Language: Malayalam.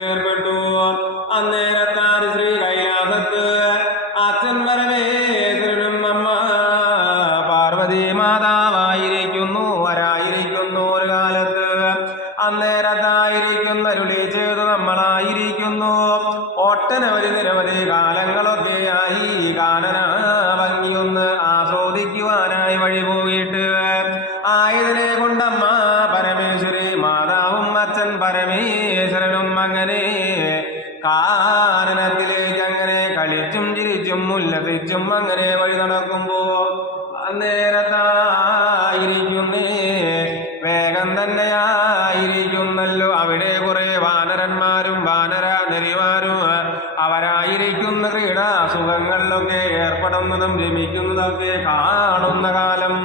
ഏർപ്പെട്ടു. അന്നേരത്താൻ ശ്രീ കൈലാസത്ത് അച്ഛൻ പരമേശ്വരനും അമ്മ പാർവതി മാതാവായിരിക്കുന്നു വരായിരിക്കുന്നു. ഒരു കാലത്ത് അന്നേരത്തായിരിക്കുന്ന അരുളി ചെയ്തു നമ്മളായിരിക്കുന്നു. ഒട്ടനവധി നിരവധി കാലങ്ങളൊക്കെയായി കാനന ഭംഗിയൊന്ന് ആസ്വദിക്കുവാനായി വഴി പോയിട്ട് ആയതിനെ കൊണ്ടമ്മ പരമേശ്വരി മാതാവും അച്ഛൻ പരമേശ്വരനും അങ്ങനെ കാനനത്തിലേക്ക് അങ്ങനെ കളിച്ചും ചിരിച്ചും ഉല്ലസിച്ചും അങ്ങനെ വഴി നടക്കുമ്പോ അന്നേരത്തായിരിക്കുന്നേ വേഗം തന്നെയായിരിക്കുന്നല്ലോ അവിടെ കുറെ വാനരന്മാരും വാനര നരിമാരും അവരായിരിക്കുന്ന ക്രീഡാസുഖങ്ങളിലൊക്കെ ഏർപ്പെടുന്നതും രമിക്കുന്നതൊക്കെ കാണുന്ന കാലം